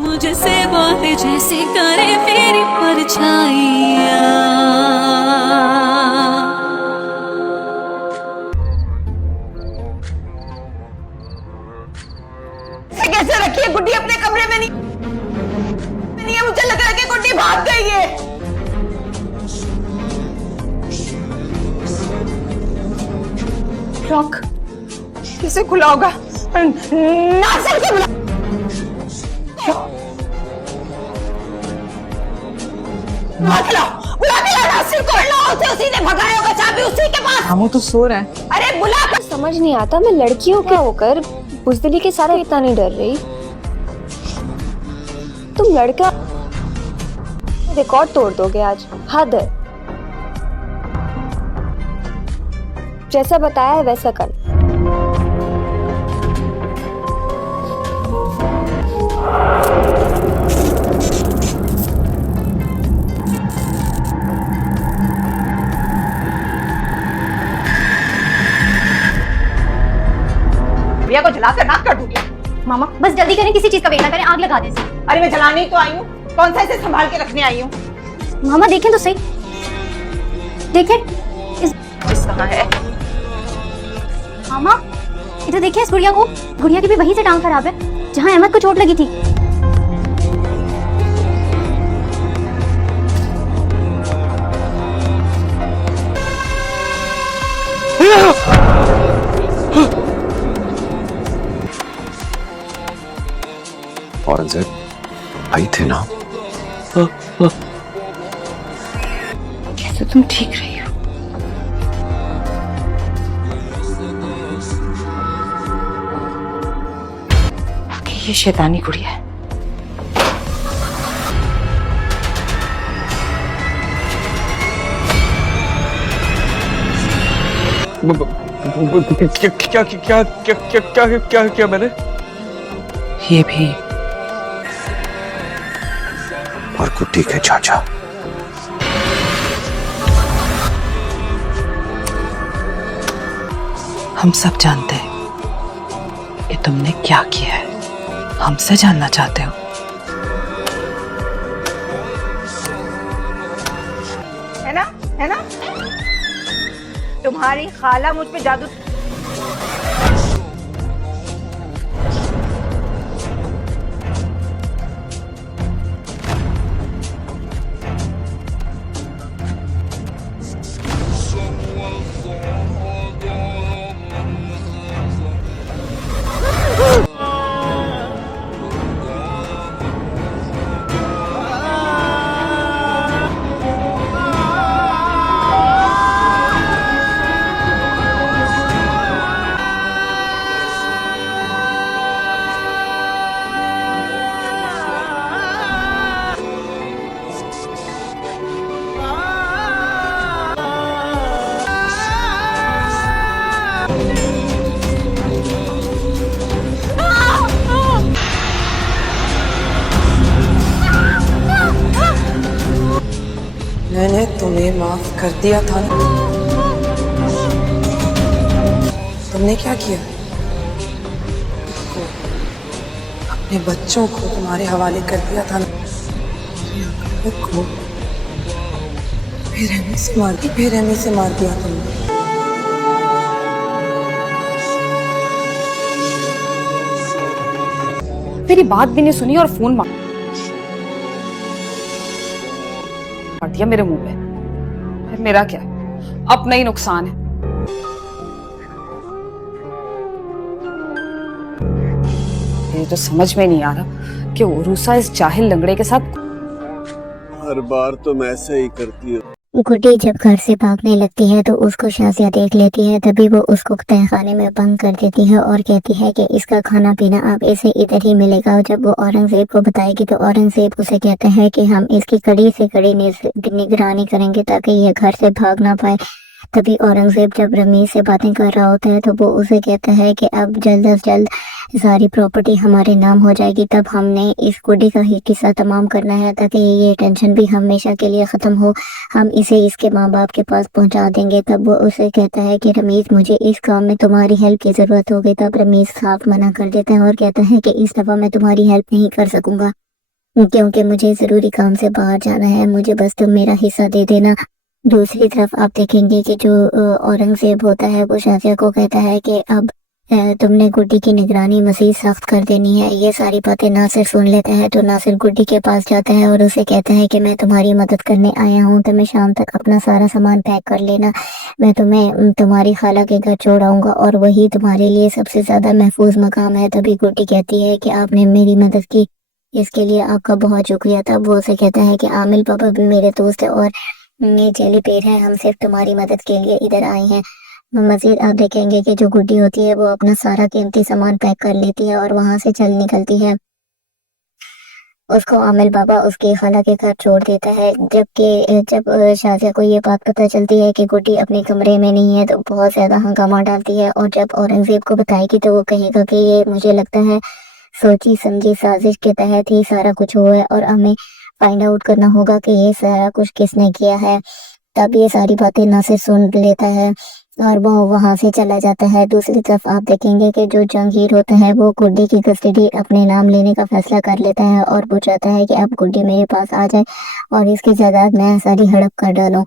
मुझे से बातें जैसे करे मेरी परछाइयाँ। कैसे रखी है गुड्डी अपने कमरे में? नहीं है, मुझे लग रहा है कि गुड्डी भाग गई है। लॉक किसे खुला होगा? नासिर को बुला। बुला के ला नासिर को। उसे उसी ने भगाया होगा, चाबी उसी के पास। हम तो सो रहे हैं। अरे बुला कर। समझ नहीं आता मैं लड़कियों क्या होकर बुज़दिली के साथ इतना नहीं डर रही। तुम लड़का रिकॉर्ड तोड़ दोगे आज। हद है। जैसा बताया है वैसा कर। भैया को जलाकर नाक कर दूंगी। मामा बस जल्दी करें, किसी चीज का वेट ना करें, आग लगा दें। अरे मैं जलाने ही तो आई हूँ, कौन सा इसे संभाल के रखने आई हूँ। मामा देखें तो सही, देखें इस कहाँ है? मामा इधर देखिए इस गुड़िया को। गुड़िया की भी वहीं से टांग खराब है जहाँ अहमद को चोट लगी थी। औरंगजेब आई थे ना? कैसे तुम ठीक रही हो? ये शैतानी गुड़िया है। क्या क्या मैंने? ये भी और गुड्डी के चाचा। हम सब जानते हैं कि तुमने क्या किया है। हमसे जानना चाहते हो? है ना? है ना? तुम्हारी खाला मुझ पे जादू। मैंने तुम्हें माफ कर दिया था ना? तुमने क्या किया? अपने बच्चों को तुम्हारे हवाले कर दिया था ना? को बेरहमी से मार दिया तुमने। मेरी बात भी नहीं सुनी और फोन मार दिया मेरे मुंह पे। फिर मेरा क्या, अपना ही नुकसान है। ये तो समझ में नहीं आ रहा कि उरूसा इस जाहिल लंगड़े के साथ। हर बार तुम ऐसे ही करती हो। गुड्डी जब घर से भागने लगती है तो उसको शाजिया देख लेती है। तभी वो उसको तहखाने में बंद कर देती है और कहती है कि इसका खाना पीना अब इसे इधर ही मिलेगा। और जब वो औरंगजेब को बताएगी तो औरंगजेब उसे कहते हैं कि हम इसकी कड़ी से कड़ी निगरानी करेंगे ताकि ये घर से भाग ना पाए। तभी औरंगजेब जब रमीज से बातें कर रहा होता है तो वो उसे कहता है कि अब जल्द अज जल्द सारी प्रॉपर्टी हमारे नाम हो जाएगी, तब हमने इस गुड्डी का ही किस्सा तमाम करना है ताकि ये टेंशन भी हमेशा के लिए ख़त्म हो, हम इसे इसके माँ बाप के पास पहुंचा देंगे। तब वो उसे कहता है कि रमीज मुझे इस काम में तुम्हारी हेल्प की ज़रूरत होगी। तब रमीज साफ मना कर देता है और कहता है कि इस दफ़ा मैं तुम्हारी हेल्प नहीं कर सकूँगा क्योंकि मुझे ज़रूरी काम से बाहर जाना है, मुझे बस तुम मेरा हिस्सा दे देना। दूसरी तरफ आप देखेंगे कि जो औरंगजेब होता है वो शाजिया को कहता है कि अब तुमने गुड्डी की निगरानी मज़ीद सख्त कर देनी है। ये सारी बातें नासिर सुन लेता है तो नासिर गुड्डी के पास जाता है और उसे कहता है कि मैं तुम्हारी मदद करने आया हूँ, तुम्हें शाम तक अपना सारा सामान पैक कर लेना, मैं तुम्हें तुम्हारी खाला के घर छोड़ आऊँगा और वही तुम्हारे लिए सबसे ज़्यादा महफूज मकाम है। तभी गुड्डी कहती है कि आपने मेरी मदद की, इसके लिए आपका बहुत शुक्रिया। तब वो उसे कहता है कि आमिल पापा भी मेरे दोस्त है और ये जेली पेड़ है, हम सिर्फ तुम्हारी मदद के लिए इधर आए हैं। मजीद आप देखेंगे कि जो गुड्डी होती है वो अपना सारा कीमती सामान पैक कर लेती है और वहां से चल निकलती है। उसको आमिल बाबा उसकी खाला के घर छोड़ देता है। जबकि जब शाजिया को ये बात पता चलती है कि गुड्डी अपने कमरे में नहीं है तो बहुत ज़्यादा हंगामा डालती है और जब औरंगजेब को बताएगी तो वो कहेगा कि ये मुझे लगता है सोची समझी साजिश के तहत ही सारा कुछ हुआ है और हमें फाइंड आउट करना होगा कि ये सारा कुछ किसने किया है। तब ये सारी बातें नासिर सुन लेता है और वो वहां से चला जाता है। दूसरी तरफ आप देखेंगे कि जो जंगीर होता है वो गुड्डी की कस्टडी अपने नाम लेने का फैसला कर लेता है और वो चाहता है कि अब गुड्डी मेरे पास आ जाए और इसकी जायदाद मैं सारी हड़प कर डालूं।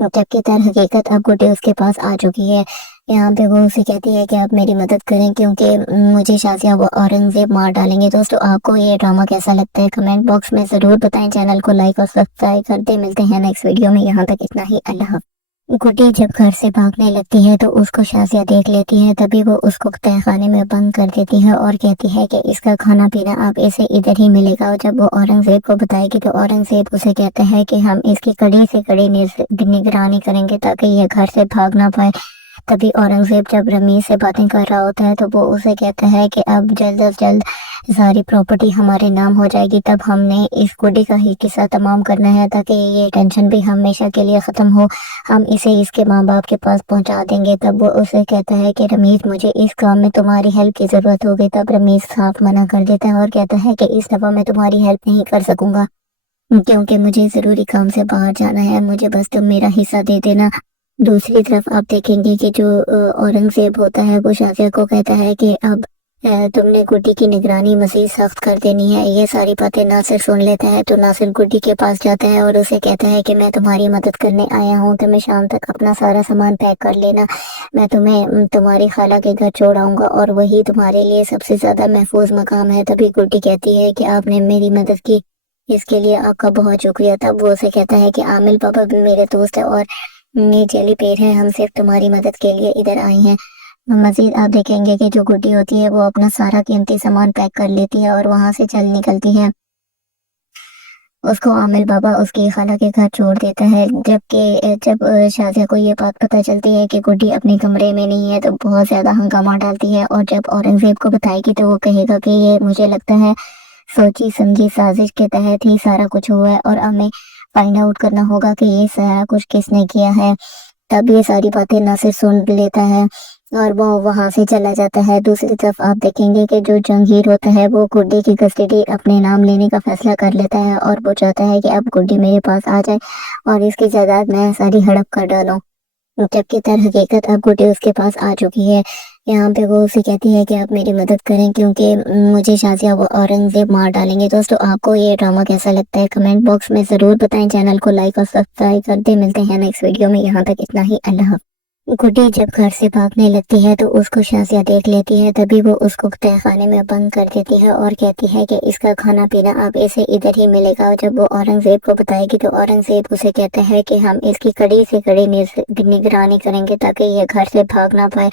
जबकि दर हकीकत अब गुड्डी उसके पास आ चुकी है। यहाँ पे वो उसे कहती है कि आप मेरी मदद करें क्योंकि मुझे शाजिया वो औरंगजेब मार डालेंगे। दोस्तों आपको ये ड्रामा कैसा लगता है कमेंट बॉक्स में ज़रूर बताएं। चैनल को लाइक और सब्सक्राइब कर दें। मिलते हैं नेक्स्ट वीडियो में। यहाँ तक इतना ही। अल्लाह हाफ़िज़। गुड्डी जब घर से भागने लगती है तो उसको शाजिया देख लेती है। तभी वो उसको तहखाने में बंद कर देती है और कहती है कि इसका खाना पीना अब इसे इधर ही मिलेगा। और जब वो औरंगजेब को बताएगी तो औरंगजेब उसे कहता है कि हम इसकी कड़ी से कड़ी निगरानी करेंगे ताकि ये घर से भाग ना पाए। तभी औरंगजेब जब रमीज से बातें कर रहा होता है तो वो उसे कहता है कि अब जल्द अज जल्द सारी प्रॉपर्टी हमारे नाम हो जाएगी, तब हमने इस गुड्डी का ही किस्सा तमाम करना है ताकि ये टेंशन भी हमेशा के लिए ख़त्म हो, हम इसे इसके माँ बाप के पास पहुंचा देंगे। तब वो उसे कहता है कि रमीज मुझे इस काम में तुम्हारी हेल्प की ज़रूरत होगी। तब रमीज साफ मना कर देता है और कहता है कि इस दफ़ा मैं तुम्हारी हेल्प नहीं कर सकूँगा क्योंकि मुझे ज़रूरी काम से बाहर जाना है, मुझे बस तुम मेरा हिस्सा दे देना। दूसरी तरफ आप देखेंगे कि जो औरंगजेब होता है वो शाजिया को कहता है कि अब तुमने गुड्डी की निगरानी मज़ीद सख्त कर देनी है। ये सारी बातें नासिर सुन लेता है तो नासिर गुड्डी के पास जाता है और उसे कहता है कि मैं तुम्हारी मदद करने आया हूँ, तुम्हें शाम तक अपना सारा सामान पैक कर लेना, मैं तुम्हें तुम्हारी खाला के घर छोड़ आऊँगा और वही तुम्हारे लिए सबसे ज़्यादा महफूज मकाम है। तभी गुड्डी कहती है कि आपने मेरी मदद की, इसके लिए आपका बहुत शुक्रिया। तब वो उसे कहता है कि आमिल पापा भी मेरे दोस्त है और ये जेली पेड़ है, हम सिर्फ तुम्हारी मदद के लिए इधर आए हैं। मजीद आप देखेंगे कि जो गुड्डी होती है वो अपना सारा कीमती सामान पैक कर लेती है और वहां से चल निकलती है। उसको आमिल बाबा उसकी खाला के घर छोड़ देता है। जबकि जब शाजिया को ये बात पता चलती है कि गुड्डी अपने कमरे में नहीं है तो बहुत ज़्यादा हंगामा डालती है और जब औरंगजेब को बताएगी तो वो कहेगा कि ये मुझे लगता है सोची समझी साजिश के तहत ही सारा कुछ हुआ है और हमें फाइंड आउट करना होगा कि ये सारा कुछ किसने किया है। तब ये सारी बातें नासिर सुन लेता है और वो वहां से चला जाता है। दूसरी तरफ आप देखेंगे कि जो जंगीर होता है वो गुड्डी की कस्टडी अपने नाम लेने का फैसला कर लेता है और वो चाहता है कि अब गुड्डी मेरे पास आ जाए और इसकी जायदाद मैं सारी हड़प कर डालूं। जबकि दर हकीकत अब गुड्डी उसके पास आ चुकी है। यहाँ पे वो उसे कहती है कि आप मेरी मदद करें क्योंकि मुझे शाजिया वो औरंगजेब मार डालेंगे। दोस्तों आपको ये ड्रामा कैसा लगता है कमेंट बॉक्स में ज़रूर बताएं। चैनल को लाइक और सब्सक्राइब कर दें। मिलते हैं नेक्स्ट वीडियो में। यहाँ तक इतना ही। अल्लाह हाफ़िज़। गुड्डी जब घर से भागने लगती है तो उसको शाजिया देख लेती है। तभी वो उसको तहखाने में बंद कर देती है और कहती है कि इसका खाना पीना अब इसे इधर ही मिलेगा। और जब वो औरंगजेब को बताएगी तो औरंगजेब उसे कहता है कि हम इसकी कड़ी से कड़ी निगरानी करेंगे ताकि ये घर से भाग ना पाए।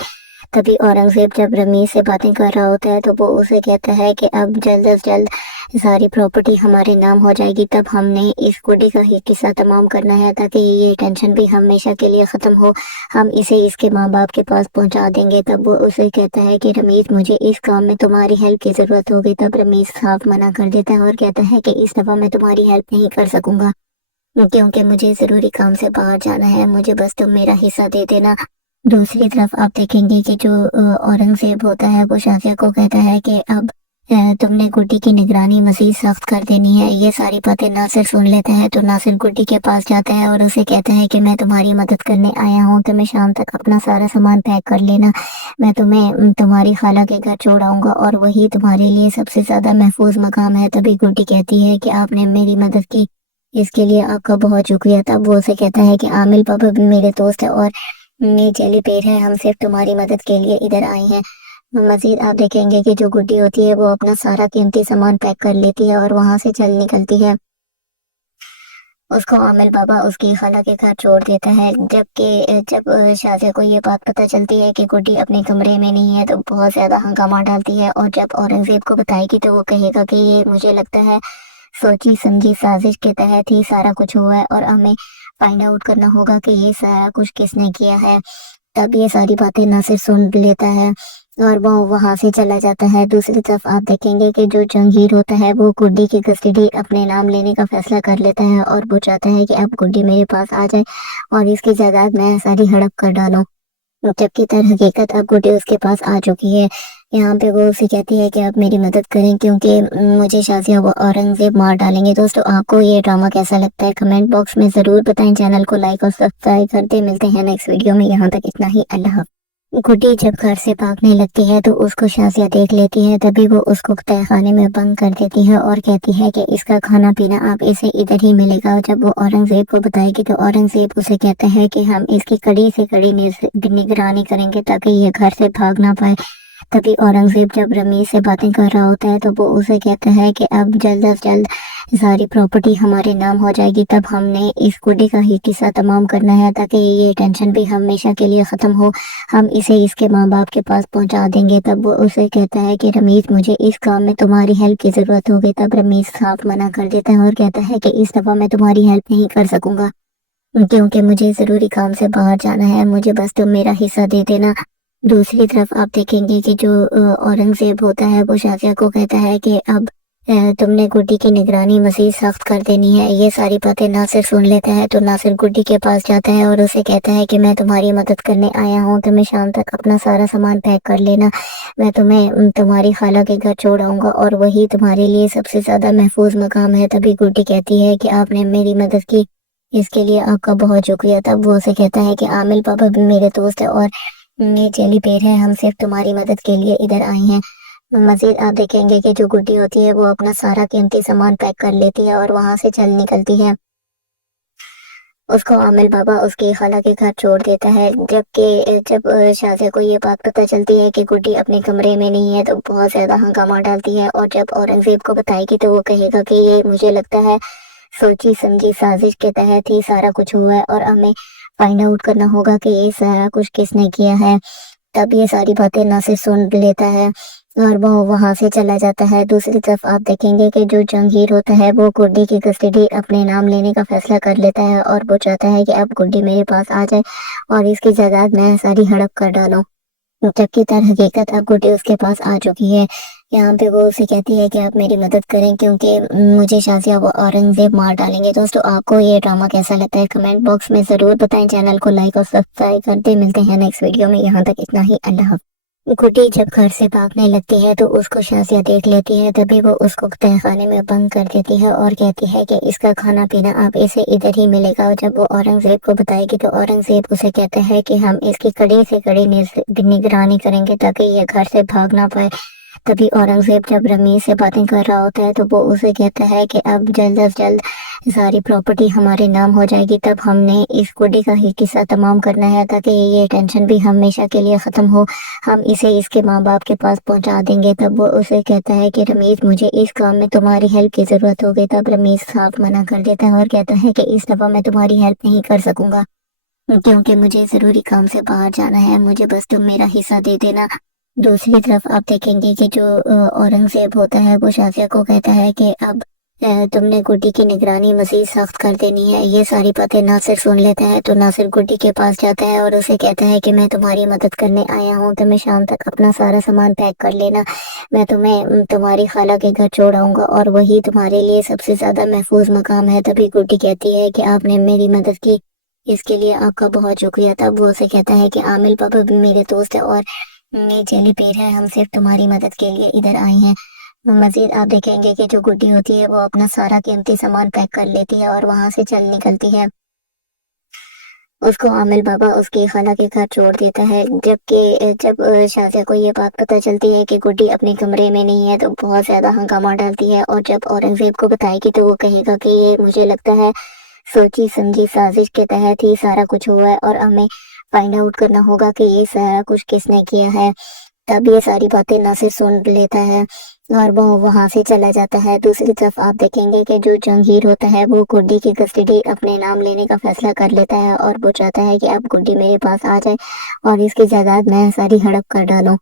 तभी औरंगजेब जब रमीज से बातें कर रहा होता है तो वो उसे कहता है कि अब जल्द अज जल्द सारी प्रॉपर्टी हमारे नाम हो जाएगी, तब हमने इस गुड्डी का ही किस्सा तमाम करना है ताकि ये टेंशन भी हमेशा के लिए ख़त्म हो, हम इसे इसके माँ बाप के पास पहुंचा देंगे। तब वो उसे कहता है कि रमीज मुझे इस काम में तुम्हारी हेल्प की ज़रूरत होगी। तब रमीज साफ मना कर देता है और कहता है कि इस दफ़ा मैं तुम्हारी हेल्प नहीं कर सकूँगा क्योंकि मुझे ज़रूरी काम से बाहर जाना है, मुझे बस तुम मेरा हिस्सा दे देना। दूसरी तरफ आप देखेंगे कि जो औरंगज़ेब होता है वो शाजिया को कहता है कि अब तुमने गुड्डी की निगरानी मज़ीद सख्त कर देनी है। ये सारी बातें नासिर सुन लेता है तो नासिर गुड्डी के पास जाता है और उसे कहता है कि मैं तुम्हारी मदद करने आया हूँ, तुम्हें शाम तक अपना सारा सामान पैक कर लेना, मैं तुम्हें तुम्हारी खाला के घर छोड़ आऊँगा और वही तुम्हारे लिए सबसे ज़्यादा महफूज मकाम है। तभी गुड्डी कहती है कि आपने मेरी मदद की, इसके लिए आपका बहुत शुक्रिया। तब वो उसे कहता है कि आमिल पापा भी मेरे दोस्त है और ये जेली पेड़ है, हम सिर्फ तुम्हारी मदद के लिए इधर आए हैं। मजीद आप देखेंगे कि जो गुड्डी होती है वो अपना सारा कीमती सामान पैक कर लेती है और वहां से चल निकलती है। उसको आमिल बाबा उसकी खाला के घर छोड़ देता है। जब शाजिया को ये बात पता चलती है कि गुड्डी अपने कमरे में नहीं है तो बहुत ज्यादा हंगामा डालती है और जब औरंगजेब को बताएगी तो वो कहेगा कि ये मुझे लगता है सोची समझी साजिश के तहत ही सारा कुछ हुआ है और हमें फाइंड आउट करना होगा कि ये सारा कुछ किसने किया है। तब ये सारी बातें नासिर सुन लेता है और वो वहां से चला जाता है। दूसरी तरफ आप देखेंगे कि जो जंगीर होता है वो गुड्डी की कस्टडी अपने नाम लेने का फैसला कर लेता है और वो चाहता है कि अब गुड्डी मेरे पास आ जाए और इसकी जायदाद मैं सारी हड़प कर डालूं। जबकि तर हकीकत अब गुड्डी उसके पास आ चुकी है। यहाँ पे वो उसे कहती है कि आप मेरी मदद करें क्योंकि मुझे शाजिया व औरंगजेब मार डालेंगे। दोस्तों आपको ये ड्रामा कैसा लगता है कमेंट बॉक्स में ज़रूर बताएं। चैनल को लाइक और सब्सक्राइब करते मिलते हैं नेक्स्ट वीडियो में। यहाँ तक इतना ही, अल्लाह हाफ़िज़। गुड्डी जब घर से भागने लगती है तो उसको शाजिया देख लेती है। तभी वो उसको तहखाने में बंद कर देती है और कहती है कि इसका खाना पीना आप इसे इधर ही मिलेगा। जब वो औरंगजेब को बताएगी तो औरंगजेब उसे कहता है कि हम इसकी कड़ी से कड़ी निगरानी करेंगे ताकि ये घर से भाग ना पाए। तभी औरंगजेब जब रमीज से बातें कर रहा होता है तो वो उसे कहता है कि अब जल्द अज जल्द सारी प्रॉपर्टी हमारे नाम हो जाएगी। तब हमने इस गुड्डी का ही किस्सा तमाम करना है ताकि ये टेंशन भी हमेशा के लिए ख़त्म हो। हम इसे इसके माँ बाप के पास पहुंचा देंगे। तब वो उसे कहता है कि रमीज मुझे इस काम में तुम्हारी हेल्प की ज़रूरत होगी। तब रमीज साफ मना कर देता है और कहता है कि इस दफ़ा मैं तुम्हारी हेल्प नहीं कर सकूँगा क्योंकि मुझे ज़रूरी काम से बाहर जाना है, मुझे बस तुम मेरा हिस्सा दे देना। दूसरी तरफ आप देखेंगे कि जो औरंगजेब होता है वो शाजिया को कहता है कि अब तुमने गुड्डी की निगरानी मज़ीद सख्त कर देनी है। ये सारी बातें नासिर सुन लेता है तो नासिर गुड्डी के पास जाता है और उसे कहता है कि मैं तुम्हारी मदद करने आया हूँ, तुम्हें शाम तक अपना सारा सामान पैक कर लेना, मैं तुम्हें तुम्हारी खाला के घर छोड़ आऊँगा और वही तुम्हारे लिए सबसे ज़्यादा महफूज मकाम है। तभी गुड्डी कहती है कि आपने मेरी मदद की, इसके लिए आपका बहुत शुक्रिया। तब वो उसे कहता है कि आमिल पापा भी मेरे दोस्त है और ये जेली पेड़ है, हम सिर्फ तुम्हारी मदद के लिए इधर आए हैं। मजीद आप देखेंगे कि जो गुड्डी होती है वो अपना सारा कीमती सामान पैक कर लेती है और वहां से चल निकलती है। उसको आमिल बाबा उसकी खाला के घर छोड़ देता है। जब शाजिया को ये बात पता चलती है कि गुड्डी अपने कमरे में नहीं है तो बहुत ज्यादा हंगामा डालती है और जब औरंगजेब को बताएगी तो वो कहेगा कि ये मुझे लगता है सोची समझी साजिश के तहत ही सारा कुछ हुआ है और हमें फाइंड आउट करना होगा कि ये सारा कुछ किसने किया है। तब ये सारी बातें नासिर सुन लेता है और वो वहां से चला जाता है। दूसरी तरफ आप देखेंगे कि जो जंगीर होता है वो गुड्डी की कस्टडी अपने नाम लेने का फैसला कर लेता है और वो चाहता है कि अब गुड्डी मेरे पास आ जाए और इसकी जायदाद मैं सारी हड़प कर डालूं। जबकि तर हकीकत अब गुड्डी उसके पास आ चुकी है। यहाँ पे वो उसे कहती है कि आप मेरी मदद करें क्योंकि मुझे शाजिया व औरंगजेब मार डालेंगे। दोस्तों आपको ये ड्रामा कैसा लगता है कमेंट बॉक्स में ज़रूर बताएं। चैनल को लाइक और सब्सक्राइब करते मिलते हैं नेक्स्ट वीडियो में। यहाँ तक इतना ही, अल्लाह हाफ़िज़। गुड्डी जब घर से भागने लगती है तो उसको शाजिया देख लेती है। तभी वो उसको तहखाने में बंद कर देती है और कहती है कि इसका खाना पीना आप इसे इधर ही मिलेगा। और जब वो औरंगजेब को बताएगी तो औरंगजेब उसे कहते हैं कि हम इसकी कड़ी से कड़ी निगरानी करेंगे ताकि ये घर से भाग ना पाए। तभी औरंगजेब जब रमीज से बातें कर रहा होता है तो वो उसे कहता है कि अब जल्द अज जल्द सारी प्रॉपर्टी हमारे नाम हो जाएगी। तब हमने इस गुड्डी का ही किस्सा तमाम करना है ताकि ये टेंशन भी हमेशा के लिए ख़त्म हो। हम इसे इसके माँ बाप के पास पहुंचा देंगे। तब वो उसे कहता है कि रमीज मुझे इस काम में तुम्हारी हेल्प की ज़रूरत होगी। तब रमीज साफ मना कर देता है और कहता है कि इस दफ़ा मैं तुम्हारी हेल्प नहीं कर सकूँगा क्योंकि मुझे ज़रूरी काम से बाहर जाना है, मुझे बस तुम मेरा हिस्सा दे देना। दूसरी तरफ आप देखेंगे कि जो औरंगजेब होता है वो शाजिया को कहता है कि अब तुमने गुड्डी की निगरानी मजीद सख्त कर देनी है। ये सारी बातें नासिर सुन लेता है तो नासिर गुड्डी के पास जाता है और उसे कहता है कि मैं तुम्हारी मदद करने आया हूँ, तुम्हें शाम तक अपना सारा सामान पैक कर लेना, मैं तुम्हें तुम्हारी खाला के घर छोड़ आऊँगा और वही तुम्हारे लिए सबसे ज़्यादा महफूज मकाम है। तभी गुड्डी कहती है कि आपने मेरी मदद की, इसके लिए आपका बहुत शुक्रिया। तब वो उसे कहता है कि आमिल पापा भी मेरे दोस्त है और ये जेली पेड़ है, हम सिर्फ तुम्हारी मदद के लिए इधर आए हैं। मजीद आप देखेंगे कि जो गुड्डी होती है वो अपना सारा कीमती सामान पैक कर लेती है और वहां से चल निकलती है। उसको आमिल बाबा उसकी खाला के घर छोड़ देता है। जबकि जब शाजिया को ये बात पता चलती है कि गुड्डी अपने कमरे में नहीं है तो बहुत ज्यादा हंगामा डालती है और जब औरंगजेब को बताएगी तो वो कहेगा कि ये मुझे लगता है सोची समझी साजिश के तहत ही सारा कुछ हुआ है और हमें फाइंड आउट करना होगा कि ये सारा कुछ किसने किया है। तब ये सारी बातें नासिर सुन लेता है और वो वहां से चला जाता है। दूसरी तरफ आप देखेंगे कि जो जंगीर होता है वो गुड्डी की कस्टडी अपने नाम लेने का फैसला कर लेता है और वो चाहता है कि अब गुड्डी मेरे पास आ जाए और इसकी जायदाद मैं सारी हड़प कर डालूं।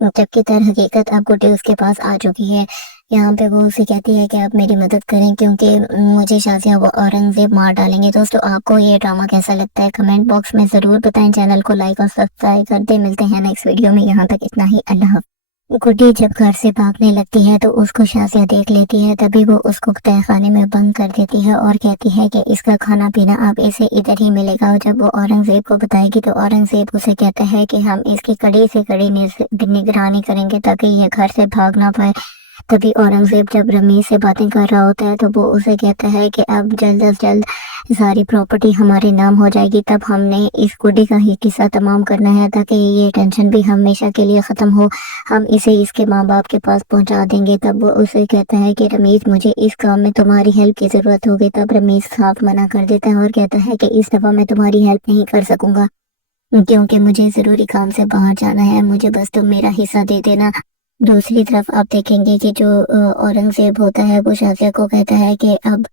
जबकि दर हकीकत अब गुड्डी उसके पास आ चुकी है। यहाँ पे वो उसे कहती है कि आप मेरी मदद करें क्योंकि मुझे शाजिया वो औरंगजेब मार डालेंगे। दोस्तों आपको ये ड्रामा कैसा लगता है कमेंट बॉक्स में ज़रूर बताएं। चैनल को लाइक और सब्सक्राइब कर दें। मिलते हैं नेक्स्ट वीडियो में। यहाँ तक इतना ही। अल्लाह हाफ़िज़। गुड्डी जब घर से भागने लगती है तो उसको शाजिया देख लेती है। तभी वो उसको तहखाने में बंद कर देती है और कहती है कि इसका खाना पीना अब इसे इधर ही मिलेगा। और जब वो औरंगजेब को बताएगी तो औरंगजेब उसे कहता है कि हम इसकी कड़ी से कड़ी निगरानी करेंगे ताकि ये घर से भाग ना पाए। तभी औरंगजेब जब रमीज से बातें कर रहा होता है तो वो उसे कहता है कि अब जल्द अज जल्द सारी प्रॉपर्टी हमारे नाम हो जाएगी। तब हमने इस गुड्डी का ही किस्सा तमाम करना है ताकि ये टेंशन भी हमेशा के लिए ख़त्म हो। हम इसे इसके माँ बाप के पास पहुंचा देंगे। तब वो उसे कहता है कि रमीज मुझे इस काम में तुम्हारी हेल्प की ज़रूरत होगी। तब रमीज साफ मना कर देता है और कहता है कि इस दफ़ा मैं तुम्हारी हेल्प नहीं कर सकूँगा क्योंकि मुझे ज़रूरी काम से बाहर जाना है, मुझे बस तुम मेरा हिस्सा दे देना। दूसरी तरफ आप देखेंगे कि जो औरंगजेब होता है वो शाजिया को कहता है कि अब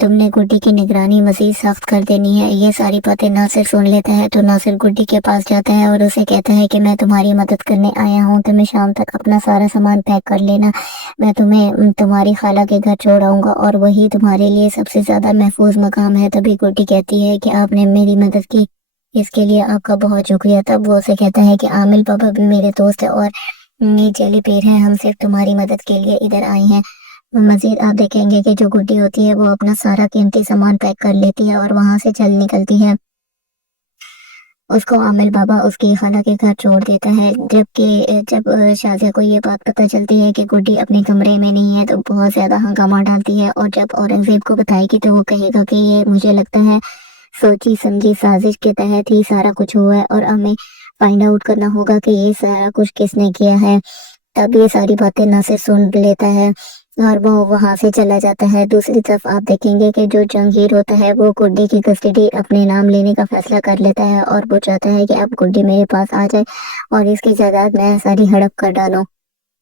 तुमने गुड्डी की निगरानी मजीद सख्त कर देनी है। ये सारी बातें नासिर सुन लेता है तो नासिर गुड्डी के पास जाता है और उसे कहता है कि मैं तुम्हारी मदद करने आया हूँ, तुम्हें शाम तक अपना सारा सामान पैक कर लेना, मैं तुम्हें तुम्हारी खाला के घर छोड़ आऊँगा और वही तुम्हारे लिए सबसे ज़्यादा महफूज मकाम है। तभी गुड्डी कहती है कि आपने मेरी मदद की, इसके लिए आपका बहुत शुक्रिया। तब वो उसे कहता है कि आमिल पापा भी मेरे दोस्त है और ये जेली पेड़ है, हम सिर्फ तुम्हारी मदद के लिए इधर आए हैं। मजीद आप देखेंगे कि जो गुड्डी होती है वो अपना सारा कीमती सामान पैक कर लेती है और वहां से चल निकलती है। उसको आमिल बाबा उसकी खाला के घर छोड़ देता है। जबकि जब शाजिया को ये बात पता चलती है कि गुड्डी अपने कमरे में नहीं है तो बहुत ज्यादा हंगामा डालती है और जब औरंगजेब को बताएगी तो वो कहेगा कि ये मुझे लगता है सोची समझी साजिश के तहत ही सारा कुछ हुआ है और हमें फाइंड आउट करना होगा कि ये सारा कुछ किसने किया है। तब ये सारी बातें नासिर सुन लेता है और वो वहां से चला जाता है। दूसरी तरफ आप देखेंगे कि जो जंगीर होता है वो गुड्डी की कस्टडी अपने नाम लेने का फैसला कर लेता है और वो चाहता है कि अब गुड्डी मेरे पास आ जाए और इसकी जायदाद मैं सारी हड़प कर डालूं।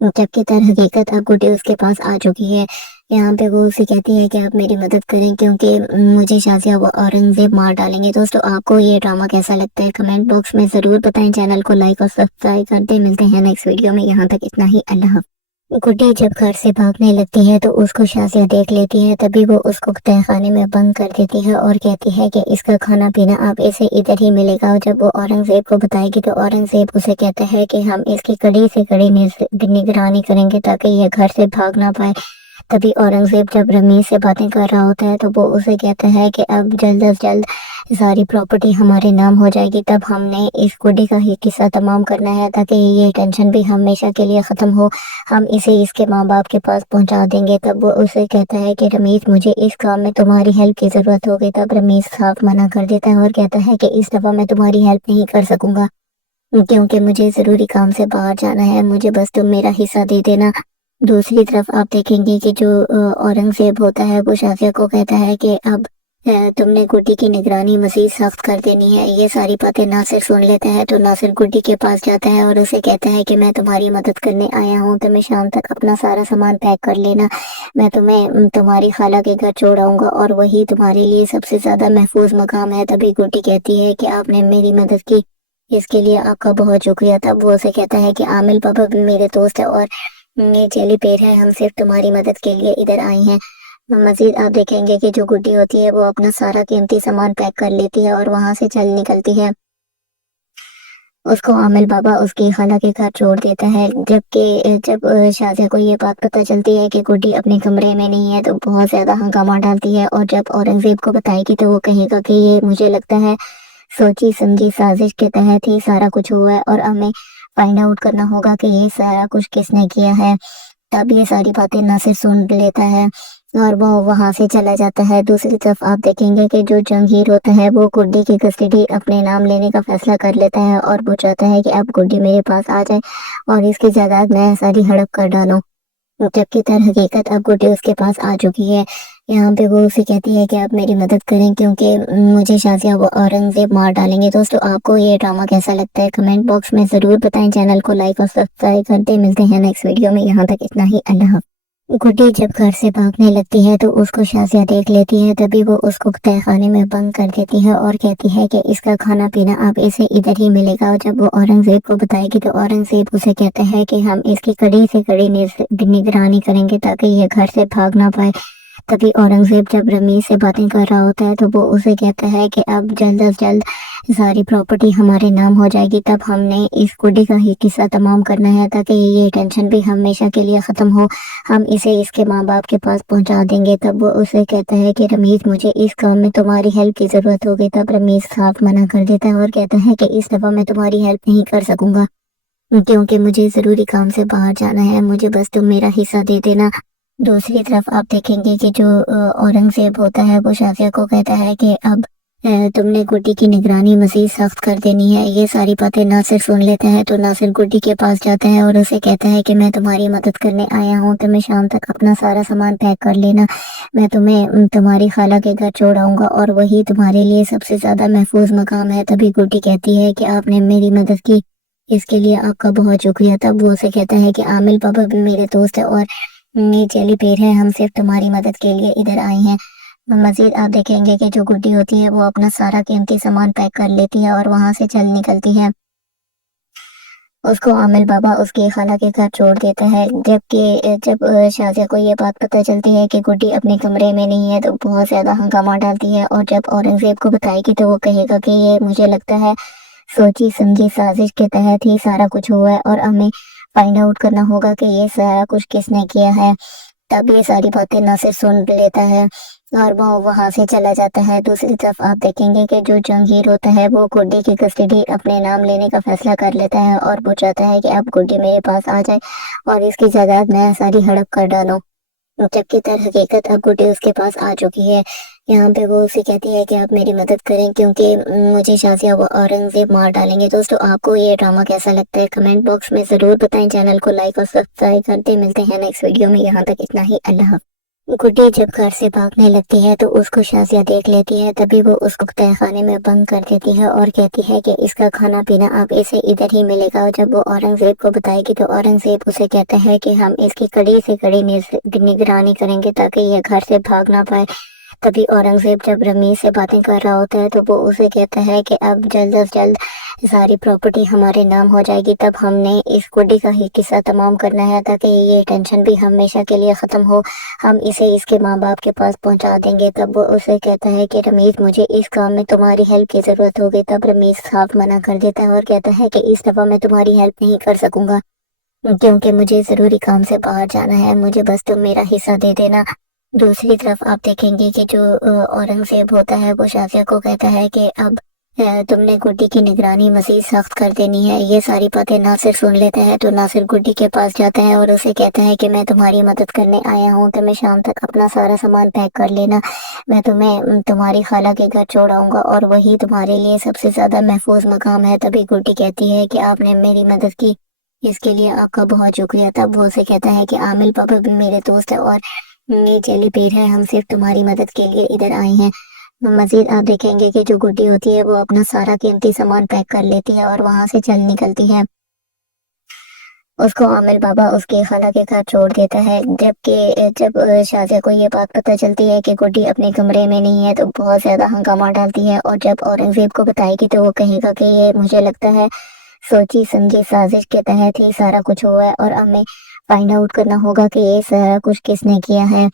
जबकि दर हकीकत अब गुड्डी उसके पास आ चुकी है। यहाँ पे वो उसे कहती है कि आप मेरी मदद करें क्योंकि मुझे शाजिया वो औरंगजेब मार डालेंगे। दोस्तों आपको ये ड्रामा कैसा लगता है कमेंट बॉक्स में ज़रूर बताएं। चैनल को लाइक और सब्सक्राइब कर दें। मिलते हैं नेक्स्ट वीडियो में। यहाँ तक इतना ही। अल्लाह हाफ़िज़। गुड्डी जब घर से भागने लगती है तो उसको शाजिया देख लेती है। तभी वो उसको तहखाने में बंद कर देती है और कहती है कि इसका खाना पीना अब इसे इधर ही मिलेगा। और जब वो औरंगजेब को बताएगी तो औरंगजेब उसे कहता है कि हम इसकी कड़ी से कड़ी निगरानी करेंगे ताकि ये घर से भाग ना पाए। तभी औरंगजेब जब रमीज से बातें कर रहा होता है तो वो उसे कहता है कि अब जल्द अज जल्द सारी प्रॉपर्टी हमारे नाम हो जाएगी। तब हमने इस गुड्डी का ही किस्सा तमाम करना है ताकि ये टेंशन भी हमेशा के लिए ख़त्म हो। हम इसे इसके माँ बाप के पास पहुंचा देंगे। तब वो उसे कहता है कि रमीज मुझे इस काम में तुम्हारी हेल्प की ज़रूरत होगी। तब रमीज साफ मना कर देता है और कहता है कि इस दफ़ा मैं तुम्हारी हेल्प नहीं कर सकूँगा क्योंकि मुझे ज़रूरी काम से बाहर जाना है, मुझे बस तुम मेरा हिस्सा दे देना। दूसरी तरफ आप देखेंगे कि जो औरंगजेब होता है वो शाजिया को कहता है कि अब तुमने गुड्डी की निगरानी मजीद सख्त कर देनी है। ये सारी बातें नासिर सुन लेता है तो नासिर गुड्डी के पास जाता है और उसे कहता है कि मैं तुम्हारी मदद करने आया हूँ, तुम्हें शाम तक अपना सारा सामान पैक कर लेना, मैं तुम्हें तुम्हारी खाला के घर छोड़ आऊँगा और वही तुम्हारे लिए सबसे ज़्यादा महफूज मकाम है। तभी गुड्डी कहती है कि आपने मेरी मदद की, इसके लिए आपका बहुत शुक्रिया। तब वो उसे कहता है कि आमिल पापा भी मेरे दोस्त है और ये जेली पेड़ है, हम सिर्फ तुम्हारी मदद के लिए इधर आए हैं। मजीद आप देखेंगे कि जो गुड्डी होती है वो अपना सारा कीमती सामान पैक कर लेती है और वहां से चल निकलती है। उसको आमिल बाबा उसकी खाला के घर छोड़ देता है। जबकि जब शाजिया को ये बात पता चलती है कि गुड्डी अपने कमरे में नहीं है तो बहुत ज़्यादा हंगामा डालती है, और जब औरंगजेब को बताएगी तो वो कहेगा कि ये मुझे लगता है सोची समझी साजिश के तहत ही सारा कुछ हुआ है, और हमें फाइंड आउट करना होगा कि ये सारा कुछ किसने किया है। तब ये सारी बातें नासिर सुन लेता है और वो वहां से चला जाता है। दूसरी तरफ आप देखेंगे कि जो जंगीर होता है वो गुड्डी की कस्टडी अपने नाम लेने का फैसला कर लेता है और वो चाहता है कि अब गुड्डी मेरे पास आ जाए और इसकी जायदाद मैं सारी हड़प कर डालूं। जबकि तर हकीकत अब गुड्डी उसके पास आ चुकी है। यहाँ पे वो उसे कहती है कि आप मेरी मदद करें क्योंकि मुझे शाजिया वो औरंगजेब मार डालेंगे। दोस्तों आपको ये ड्रामा कैसा लगता है कमेंट बॉक्स में ज़रूर बताएं। चैनल को लाइक और सब्सक्राइब करते मिलते हैं नेक्स्ट वीडियो में। यहाँ तक इतना ही, अल्लाह हाफ़िज़। गुड्डी जब घर से भागने लगती है तो उसको शाजिया देख लेती है। तभी वो उसको तहखाने में बंद कर देती है और कहती है कि इसका खाना पीना अब इसे इधर ही मिलेगा। और जब वो औरंगजेब को बताएगी तो औरंगजेब उसे कहता है कि हम इसकी कड़ी से कड़ी निगरानी करेंगे ताकि ये घर से भाग ना पाए। तभी औरंगजेब जब रमीज से बातें कर रहा होता है तो वो उसे कहता है कि अब जल्द अज जल्द सारी प्रॉपर्टी हमारे नाम हो जाएगी। तब हमने इस गुड्डी का ही किस्सा तमाम करना है ताकि ये टेंशन भी हमेशा के लिए ख़त्म हो। हम इसे इसके माँ बाप के पास पहुंचा देंगे। तब वो उसे कहता है कि रमीज मुझे इस काम में तुम्हारी हेल्प की ज़रूरत होगी। तब रमीज साफ मना कर देता है और कहता है कि इस दफ़ा मैं तुम्हारी हेल्प नहीं कर सकूँगा क्योंकि मुझे ज़रूरी काम से बाहर जाना है, मुझे बस तुम मेरा हिस्सा दे देना। दूसरी तरफ आप देखेंगे कि जो औरंगजेब होता है वो शाजिया को कहता है कि अब तुमने गुड्डी की निगरानी मज़ीद सख्त कर देनी है। ये सारी बातें नासिर सुन लेता है तो नासिर गुड्डी के पास जाता है और उसे कहता है कि मैं तुम्हारी मदद करने आया हूँ, तुम्हें शाम तक अपना सारा सामान पैक कर लेना, मैं तुम्हें तुम्हारी खाला के घर छोड़ आऊँगा और वही तुम्हारे लिए सबसे ज़्यादा महफूज मकाम है। तभी गुड्डी कहती है कि आपने मेरी मदद की, इसके लिए आपका बहुत शुक्रिया। तब वो उसे कहता है कि आमिल बाबा भी मेरे दोस्त है और ये जेली पेड़ है, हम सिर्फ तुम्हारी मदद के लिए इधर आए हैं। मजीद आप देखेंगे कि जो गुड्डी होती है वो अपना सारा कीमती सामान पैक कर लेती है और वहां से चल निकलती है। उसको आमिल बाबा उसकी खाला के घर छोड़ देता है। जबकि जब शाजिया को ये बात पता चलती है कि गुड्डी अपने कमरे में नहीं है तो बहुत ज़्यादा हंगामा डालती है, और जब औरंगजेब को बताएगी तो वो कहेगा कि ये मुझे लगता है सोची समझी साजिश के तहत ही सारा कुछ हुआ है, और हमें फाइंड आउट करना होगा कि ये सारा कुछ किसने किया है। तब ये सारी बातें नासिर सुन लेता है और वो वहां से चला जाता है। दूसरी तरफ आप देखेंगे कि जो जंगीर होता है वो गुड्डी की कस्टडी अपने नाम लेने का फैसला कर लेता है और वो चाहता है कि अब गुड्डी मेरे पास आ जाए और इसकी जायदाद मैं सारी हड़प कर डालूं। जबकि तर हकीकत अब गुड्डी उसके पास आ चुकी है। यहाँ पे वो उसे कहती है कि आप मेरी मदद करें क्योंकि मुझे शाजिया वो औरंगजेब मार डालेंगे। दोस्तों आपको ये ड्रामा कैसा लगता है कमेंट बॉक्स में ज़रूर बताएं। चैनल को लाइक और सब्सक्राइब करते मिलते हैं नेक्स्ट वीडियो में। यहाँ तक इतना ही, अल्लाह हाफ़िज़। गुड्डी जब घर से भागने लगती है तो उसको शाजिया देख लेती है। तभी वो उसको तहखाने में बंद कर देती है और कहती है कि इसका खाना पीना अब इसे इधर ही मिलेगा। और जब वो औरंगजेब को बताएगी तो औरंगजेब उसे कहता है कि हम इसकी कड़ी से कड़ी निगरानी करेंगे ताकि ये घर से भाग ना पाए। तभी औरंगजेब जब रमीज से बातें कर रहा होता है तो वो उसे कहता है कि अब जल्द अज जल्द सारी प्रॉपर्टी हमारे नाम हो जाएगी। तब हमने इस गुड्डी का ही किस्सा तमाम करना है ताकि ये टेंशन भी हमेशा के लिए ख़त्म हो। हम इसे इसके माँ बाप के पास पहुंचा देंगे। तब वो उसे कहता है कि रमीज मुझे इस काम में तुम्हारी हेल्प की ज़रूरत होगी। तब रमीज साफ मना कर देता है और कहता है कि इस दफ़ा मैं तुम्हारी हेल्प नहीं कर सकूँगा क्योंकि मुझे ज़रूरी काम से बाहर जाना है, मुझे बस तुम मेरा हिस्सा दे देना। दूसरी तरफ आप देखेंगे कि जो औरंगजेब होता है वो शाजिया को कहता है कि अब तुमने गुड्डी की निगरानी मज़ीद सख्त कर देनी है। ये सारी बातें नासिर सुन लेता है तो नासिर गुड्डी के पास जाता है और उसे कहता है कि मैं तुम्हारी मदद करने आया हूँ, तुम्हें शाम तक अपना सारा सामान पैक कर लेना, मैं तुम्हें तुम्हारी खाला के घर छोड़ आऊँगा और वही तुम्हारे लिए सबसे ज़्यादा महफूज मकाम है। तभी गुड्डी कहती है कि आपने मेरी मदद की, इसके लिए आपका बहुत शुक्रिया। तब वो उसे कहता है कि आमिल पापा भी मेरे दोस्त है और ये जेली पेड़ है, हम सिर्फ तुम्हारी मदद के लिए इधर आए हैं। मजीद आप देखेंगे कि जो गुड्डी होती है वो अपना सारा कीमती सामान पैक कर लेती है और वहां से चल निकलती है। उसको आमिल बाबा उसकी खाला के घर छोड़ देता है। जबकि जब शाजिया को ये बात पता चलती है कि गुड्डी अपने कमरे में नहीं है तो बहुत ज़्यादा हंगामा डालती है, और जब औरंगजेब को बताएगी तो वो कहेगा कि ये मुझे लगता है सोची समझी साजिश के तहत ही सारा कुछ हुआ है और हमें फाइंड आउट करना होगा कि ये सारा कुछ किसने किया है।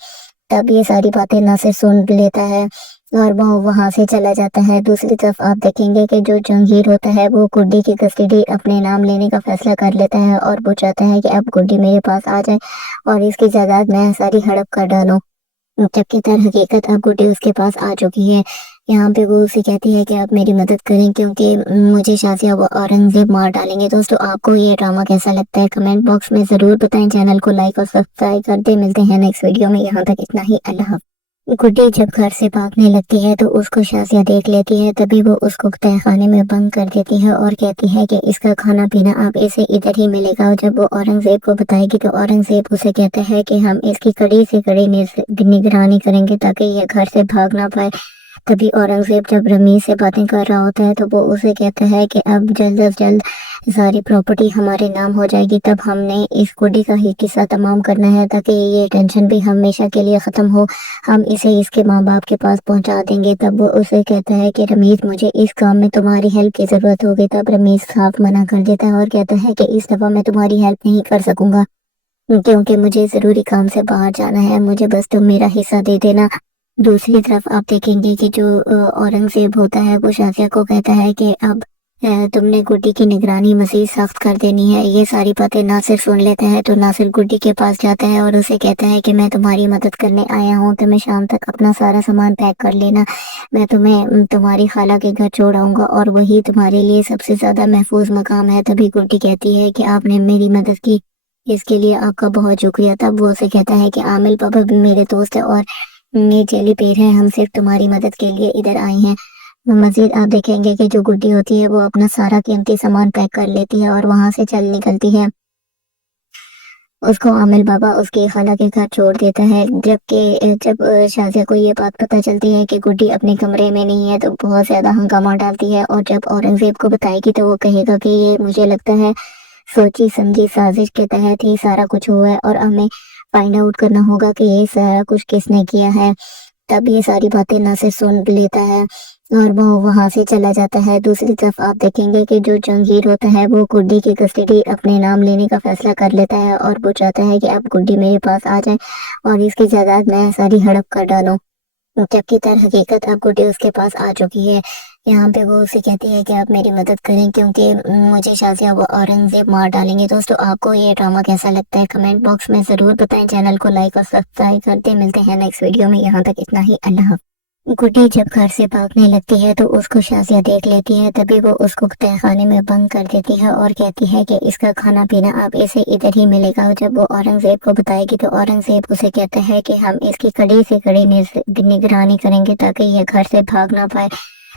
तब ये सारी बातें नासिर सुन लेता है और वो वहां से चला जाता है। दूसरी तरफ आप देखेंगे कि जो जंगीर होता है वो गुड्डी की कस्टडी अपने नाम लेने का फैसला कर लेता है और वो चाहता है कि अब गुड्डी मेरे पास आ जाए और इसकी जायदाद मैं सारी हड़प कर डालूं, जबकि दर हकीकत अब गुड्डी उसके पास आ चुकी है। यहाँ पे वो उसे कहती है कि आप मेरी मदद करें क्योंकि मुझे शाजिया व औरंगजेब मार डालेंगे। दोस्तों, आपको ये ड्रामा कैसा लगता है कमेंट बॉक्स में ज़रूर बताएं। चैनल को लाइक और सब्सक्राइब कर दें। मिलते हैं नेक्स्ट वीडियो में। यहाँ तक इतना ही। अल्लाह हाफ़िज़। गुड्डी जब घर से भागने लगती है तो उसको शाजिया देख लेती है। तभी वो उसको तहखाने में बंद कर देती है और कहती है कि इसका खाना पीना अब इसे इधर ही मिलेगा। और जब वो औरंगजेब को बताएगी तो औरंगजेब उसे कहता है कि हम इसकी कड़ी से कड़ी निगरानी करेंगे ताकि ये घर से भाग ना पाए। तभी औरंगजेब जब रमीज से बातें कर रहा होता है तो वो उसे कहता है कि अब जल्द अज जल्द सारी प्रॉपर्टी हमारे नाम हो जाएगी। तब हमने इस गुड्डी का ही किस्सा तमाम करना है ताकि ये टेंशन भी हमेशा के लिए ख़त्म हो। हम इसे इसके माँ बाप के पास पहुंचा देंगे। तब वो उसे कहता है कि रमीज, मुझे इस काम में तुम्हारी हेल्प की ज़रूरत होगी। तब रमीज साफ मना कर देता है और कहता है कि इस दफ़ा मैं तुम्हारी हेल्प नहीं कर सकूँगा क्योंकि मुझे ज़रूरी काम से बाहर जाना है। मुझे बस तुम मेरा हिस्सा दे देना। दूसरी तरफ आप देखेंगे कि जो औरंगजेब होता है वो शाजिया को कहता है कि अब तुमने गुड्डी की निगरानी मज़ीद सख्त कर देनी है। ये सारी बातें नासिर सुन लेता है तो नासिर गुड्डी के पास जाता है और उसे कहता है कि मैं तुम्हारी मदद करने आया हूँ। तुम्हें शाम तक अपना सारा सामान पैक कर लेना। मैं तुम्हें तुम्हारी खाला के घर छोड़ आऊँगा और वही तुम्हारे लिए सबसे ज़्यादा महफूज मकाम है। तभी गुड्डी कहती है कि आपने मेरी मदद की, इसके लिए आपका बहुत शुक्रिया। तब वो उसे कहता है कि आमिल पापा भी मेरे दोस्त है और ये जेली पेड़ है, हम सिर्फ तुम्हारी मदद के लिए इधर आए हैं। मजीद आप देखेंगे कि जो गुड्डी होती है वो अपना सारा कीमती सामान पैक कर लेती है और वहां से चल निकलती है। उसको आमिल बाबा उसकी खाला के घर छोड़ देता है। जब शाजिया को ये बात पता चलती है कि गुड्डी अपने कमरे में नहीं है तो बहुत ज्यादा हंगामा डालती है और जब औरंगजेब को बताएगी तो वो कहेगा कि ये मुझे लगता है सोची समझी साजिश के तहत ही सारा कुछ हुआ है और हमें फाइंड आउट करना होगा कि ये सारा कुछ किसने किया है। तब ये सारी बातें नासिर सुन लेता है और वो वहां से चला जाता है। दूसरी तरफ आप देखेंगे कि जो जंगीर होता है वो गुड्डी की कस्टडी अपने नाम लेने का फैसला कर लेता है और वो चाहता है कि अब गुड्डी मेरे पास आ जाए और इसकी जायदाद मैं सारी हड़प कर डालूं, जबकि दर हकीकत अब गुड्डी उसके पास आ चुकी है। यहाँ पे वो उसे कहती है कि आप मेरी मदद करें क्योंकि मुझे शाजिया व औरंगजेब मार डालेंगे। दोस्तों, आपको ये ड्रामा कैसा लगता है कमेंट बॉक्स में ज़रूर बताएं। चैनल को लाइक और सब्सक्राइब कर दें। मिलते हैं नेक्स्ट वीडियो में। यहाँ तक इतना ही। अल्लाह हाफ़िज़। गुड्डी जब घर से भागने लगती है तो उसको शाजिया देख लेती है। तभी वो उसको तहखाने में बंद कर देती है और कहती है कि इसका खाना पीना अब इसे इधर ही मिलेगा। जब वो औरंगजेब को बताएगी तो औरंगजेब उसे कहता है कि हम इसकी कड़ी से कड़ी निगरानी करेंगे ताकि ये घर से भाग ना पाए।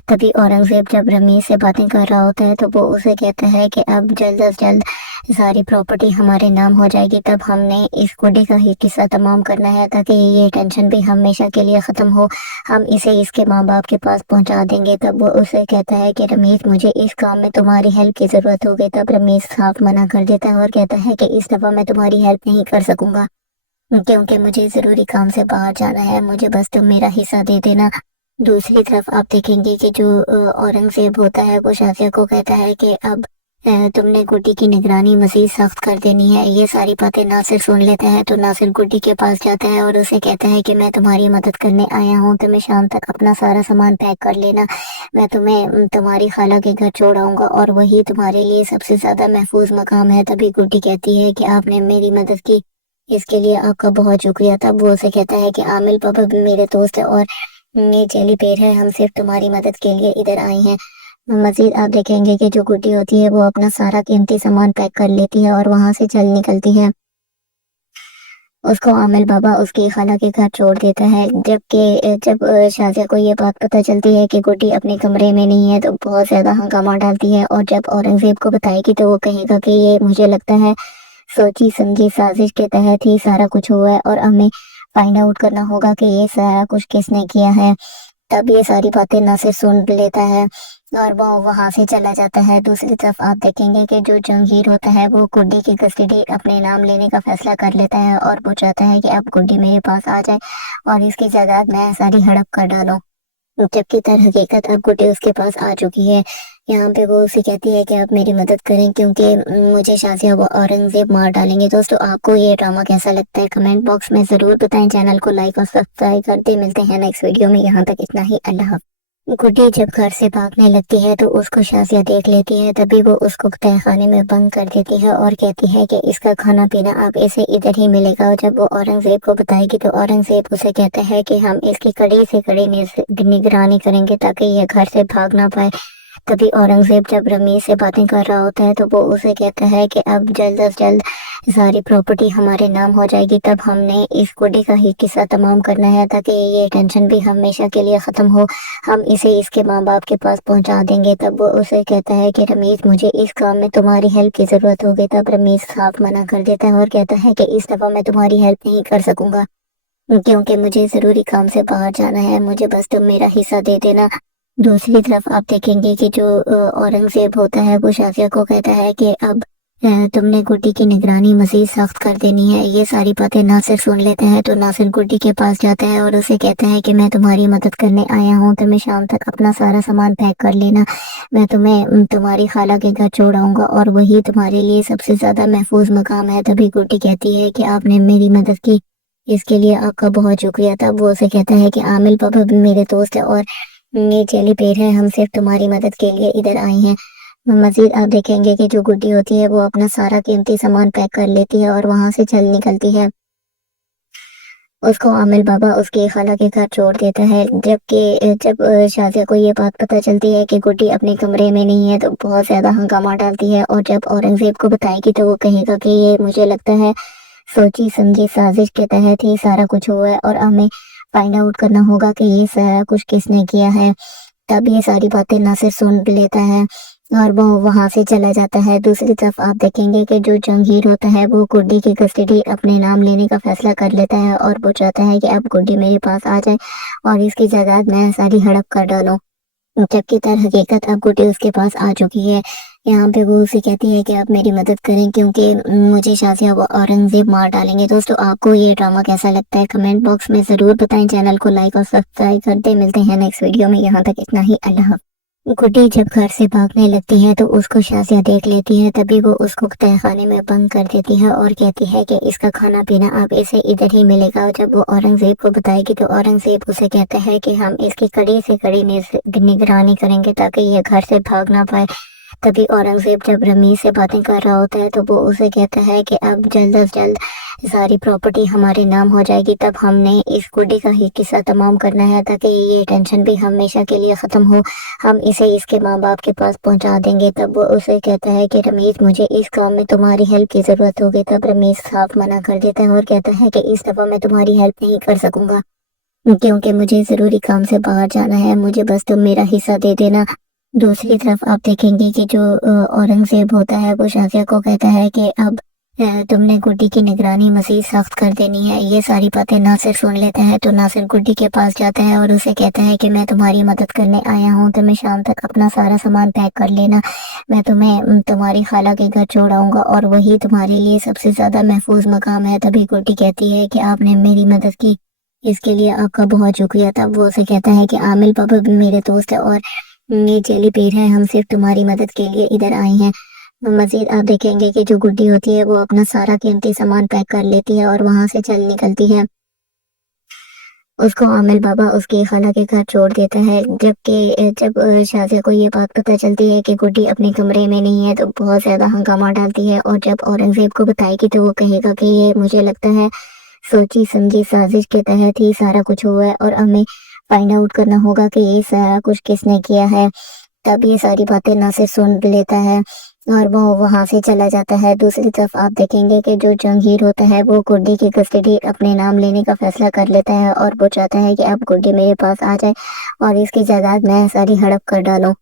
तभी औरंगजेब जब रमीज से बातें कर रहा होता है तो वो उसे कहता है कि अब जल्द अज जल्द सारी प्रॉपर्टी हमारे नाम हो जाएगी। तब हमने इस गुड्डी का ही किस्सा तमाम करना है ताकि ये टेंशन भी हमेशा के लिए ख़त्म हो। हम इसे इसके माँ बाप के पास पहुंचा देंगे। तब वो उसे कहता है कि रमीज, मुझे इस काम में तुम्हारी हेल्प की ज़रूरत होगी। तब रमीज साफ मना कर देता है और कहता है कि इस दफ़ा मैं तुम्हारी हेल्प नहीं कर सकूँगा क्योंकि मुझे ज़रूरी काम से बाहर जाना है। मुझे बस तुम मेरा हिस्सा दे देना। दूसरी तरफ आप देखेंगे कि जो औरंगजेब होता है वो शाजिया को कहता है कि अब तुमने गुड्डी की निगरानी मज़ीद सख्त कर देनी है। ये सारी बातें नासिर सुन लेता है तो नासिर गुड्डी के पास जाता है और उसे कहता है कि मैं तुम्हारी मदद करने आया हूँ। तुम्हें शाम तक अपना सारा सामान पैक कर लेना। मैं तुम्हें तुम्हारी खाला के घर छोड़ आऊँगा और वही तुम्हारे लिए सबसे ज़्यादा महफूज मकाम है। तभी गुड्डी कहती है कि आपने मेरी मदद की, इसके लिए आपका बहुत शुक्रिया। तब वो उसे कहता है कि आमिल पापा भी मेरे दोस्त है और ये जेली पेड़ है, हम सिर्फ तुम्हारी मदद के लिए इधर आए हैं। मजीद आप देखेंगे कि जो गुड्डी होती है वो अपना सारा कीमती सामान पैक कर लेती है और वहां से चल निकलती है। उसको आमिल बाबा उसकी खाला के घर छोड़ देता है। जब शाजिया को ये बात पता चलती है कि गुड्डी अपने कमरे में नहीं है तो बहुत ज़्यादा हंगामा डालती है और जब औरंगजेब को बताएगी तो वो कहेगा कि ये मुझे लगता है सोची समझी साजिश के तहत ही सारा कुछ हुआ है और हमें फाइंड आउट करना होगा कि ये सारा कुछ किसने किया है। तब ये सारी बातें नासिर सुन लेता है और वो वहां से चला जाता है। दूसरी तरफ आप देखेंगे कि जो जंगीर होता है वो गुड्डी की कस्टडी अपने नाम लेने का फैसला कर लेता है और वो चाहता है कि अब गुड्डी मेरे पास आ जाए और इसकी जायदाद मैं सारी हड़प कर डालूं, जबकि दर हकीकत अब गुड्डी उसके पास आ चुकी है। यहाँ पे वो उसे कहती है कि आप मेरी मदद करें क्योंकि मुझे शाजिया वो औरंगजेब मार डालेंगे। दोस्तों आपको ये ड्रामा कैसा लगता है कमेंट बॉक्स में ज़रूर बताएं। चैनल को लाइक और सब्सक्राइब करते मिलते हैं नेक्स्ट वीडियो में। यहाँ तक इतना ही। अल्लाह हाफ़िज़। गुड्डी जब घर से भागने लगती है तो उसको शाजिया देख लेती है। तभी वो उसको तहखाने में बंद कर देती है और कहती है कि इसका खाना पीना अब इसे इधर ही मिलेगा। और जब वो औरंगजेब को बताएगी तो औरंगजेब उसे कहता है कि हम इसकी कड़ी से कड़ी निगरानी करेंगे ताकि ये घर से भाग ना पाए। तभी औरंगजेब जब रमीज से बातें कर रहा होता है तो वो उसे कहता है कि अब जल्द अज जल्द सारी प्रॉपर्टी हमारे नाम हो जाएगी। तब हमने इस गुड्डी का ही किस्सा तमाम करना है ताकि ये टेंशन भी हमेशा के लिए ख़त्म हो। हम इसे इसके माँ बाप के पास पहुंचा देंगे। तब वो उसे कहता है कि रमीज मुझे इस काम में तुम्हारी हेल्प की ज़रूरत होगी। तब रमीज साफ मना कर देता है और कहता है कि इस दफ़ा मैं तुम्हारी हेल्प नहीं कर सकूँगा क्योंकि मुझे ज़रूरी काम से बाहर जाना है। मुझे बस तुम मेरा हिस्सा दे देना। दूसरी तरफ आप देखेंगे कि जो औरंगजेब होता है वो शाजिया को कहता है कि अब तुमने गुड्डी की निगरानी मज़ीद सख्त कर देनी है। ये सारी बातें नासिर सुन लेते हैं तो नासिर गुड्डी के पास जाता है और उसे कहता है कि मैं तुम्हारी मदद करने आया हूँ। तुम्हें शाम तक अपना सारा सामान पैक कर लेना। मैं तुम्हें तुम्हारी खाला के घर छोड़ आऊँगा और वही तुम्हारे लिए सबसे ज़्यादा महफूज मकाम है। तभी गुड्डी कहती है कि आपने मेरी मदद की, इसके लिए आपका बहुत शुक्रिया। तब वो उसे कहता है कि आमिल पापा भी मेरे दोस्त है और ये जेली पेड़ है, हम सिर्फ तुम्हारी मदद के लिए इधर आए हैं। मजीद आप देखेंगे कि जो गुड्डी होती है वो अपना सारा कीमती सामान पैक कर लेती है और वहां से चल निकलती है। उसको आमिल बाबा उसकी खाला के घर छोड़ देता है। जब शाजिया को ये बात पता चलती है कि गुड्डी अपने कमरे में नहीं है तो बहुत ज़्यादा हंगामा डालती है। और जब औरंगजेब को बताएगी तो वो कहेगा कि ये मुझे लगता है सोची समझी साजिश के तहत ही सारा कुछ हुआ है और हमें फाइंड आउट करना होगा कि ये सारा कुछ किसने किया है। तब ये सारी बातें नासिर सुन लेता है और वो वहां से चला जाता है। दूसरी तरफ आप देखेंगे कि जो जंगीर होता है वो गुड्डी की कस्टडी अपने नाम लेने का फैसला कर लेता है और वो चाहता है कि अब गुड्डी मेरे पास आ जाए और इसकी जगह मैं सारी हड़प कर डालूं। जबकि दर हकीकत अब गुड्डी उसके पास आ चुकी है। यहाँ पे वो उसे कहती है कि आप मेरी मदद करें क्योंकि मुझे शाजिया वो औरंगजेब मार डालेंगे। दोस्तों आपको ये ड्रामा कैसा लगता है कमेंट बॉक्स में ज़रूर बताएं। चैनल को लाइक और सब्सक्राइब करते मिलते हैं नेक्स्ट वीडियो में। यहाँ तक इतना ही। अल्लाह हाफ़िज़। गुड्डी जब घर से भागने लगती है तो उसको शाजिया देख लेती है। तभी वो उसको तहखाने में बंद कर देती है और कहती है कि इसका खाना पीना अब इसे इधर ही मिलेगा। और जब वो औरंगजेब को बताएगी तो औरंगजेब उसे कहता है कि हम इसकी कड़ी से कड़ी निगरानी करेंगे ताकि ये घर से भाग ना पाए। तभी औरंगजेब जब रमीज से बातें कर रहा होता है तो वो उसे कहता है कि अब जल्द अज जल्द सारी प्रॉपर्टी हमारे नाम हो जाएगी। तब हमने इस गुड्डी का ही किस्सा तमाम करना है ताकि ये टेंशन भी हमेशा के लिए ख़त्म हो। हम इसे इसके माँ बाप के पास पहुंचा देंगे। तब वो उसे कहता है कि रमीज मुझे इस काम में तुम्हारी हेल्प की ज़रूरत होगी। तब रमीज साफ मना कर देता है और कहता है कि इस दफ़ा मैं तुम्हारी हेल्प नहीं कर सकूँगा क्योंकि मुझे ज़रूरी काम से बाहर जाना है। मुझे बस तुम मेरा हिस्सा दे देना। दूसरी तरफ आप देखेंगे कि जो औरंगजेब होता है वो शाजिया को कहता है कि अब तुमने गुड्डी की निगरानी मज़ीद सख्त कर देनी है। ये सारी बातें नासिर सुन लेता है तो नासिर गुड्डी के पास जाता है और उसे कहता है कि मैं तुम्हारी मदद करने आया हूँ। तुम्हें शाम तक अपना सारा सामान पैक कर लेना। मैं तुम्हें तुम्हारी खाला के घर छोड़ आऊँगा और वही तुम्हारे लिए सबसे ज़्यादा महफूज मकाम है। तभी गुड्डी कहती है कि आपने मेरी मदद की, इसके लिए आपका बहुत शुक्रिया। तब वो उसे कहता है कि आमिल पापा भी मेरे दोस्त है और ये जेली पेड़ है, हम सिर्फ तुम्हारी मदद के लिए इधर आए हैं। मजीद आप देखेंगे कि जो गुड्डी होती है वो अपना सारा कीमती सामान पैक कर लेती है और वहां से चल निकलती है। उसको आमिल बाबा उसकी खाला के घर छोड़ देता है। जब शाजिया को ये बात पता चलती है कि गुड्डी अपने कमरे में नहीं है तो बहुत ज़्यादा हंगामा डालती है। और जब औरंगजेब को बताएगी तो वो कहेगा कि ये मुझे लगता है सोची समझी साजिश के तहत ही सारा कुछ हुआ है और हमें फाइंड आउट करना होगा कि ये सारा कुछ किसने किया है। तब ये सारी बातें नासिर सुन लेता है और वो वहां से चला जाता है। दूसरी तरफ आप देखेंगे कि जो जंगीर होता है वो गुड्डी की कस्टडी अपने नाम लेने का फैसला कर लेता है और वो चाहता है कि अब गुड्डी मेरे पास आ जाए और इसकी जगह मैं सारी हड़प कर डालूं।